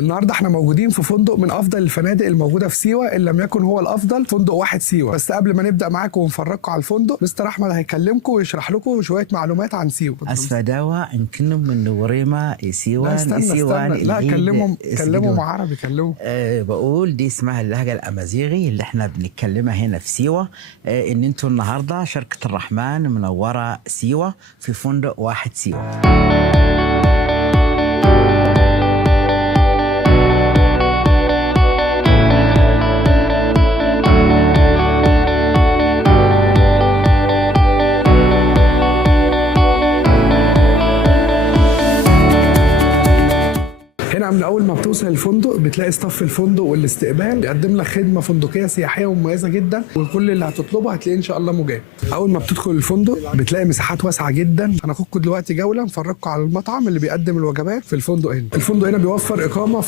النهارده احنا موجودين في فندق من افضل الفنادق الموجوده في سيوه، ان لم يكن هو الافضل، فندق واحد سيوه. بس قبل ما نبدا معاكم ونفرجكم على الفندق، مستر احمد هيكلمكم ويشرح لكم شويه معلومات عن سيوه. اسفداوا يمكنهم من وريما لا سيوان استنى لا كلمهم عربي كلمهم. بقول دي اسمها اللهجه الامازيغي اللي احنا بنتكلمها هنا في سيوه. ان انتم النهارده شركه الرحمن منوره سيوه في فندق واحد سيوه. هنا من اول ما بتوصل الفندق بتلاقي ستاف الفندق والاستقبال بيقدم لك خدمه فندقيه سياحيه مميزه جدا، وكل اللي هتطلبه هتلاقيه ان شاء الله مجاب. اول ما بتدخل الفندق بتلاقي مساحات واسعه جدا. هناخدكم دلوقتي جوله نفرجكم على المطعم اللي بيقدم الوجبات في الفندق. هنا الفندق هنا بيوفر اقامه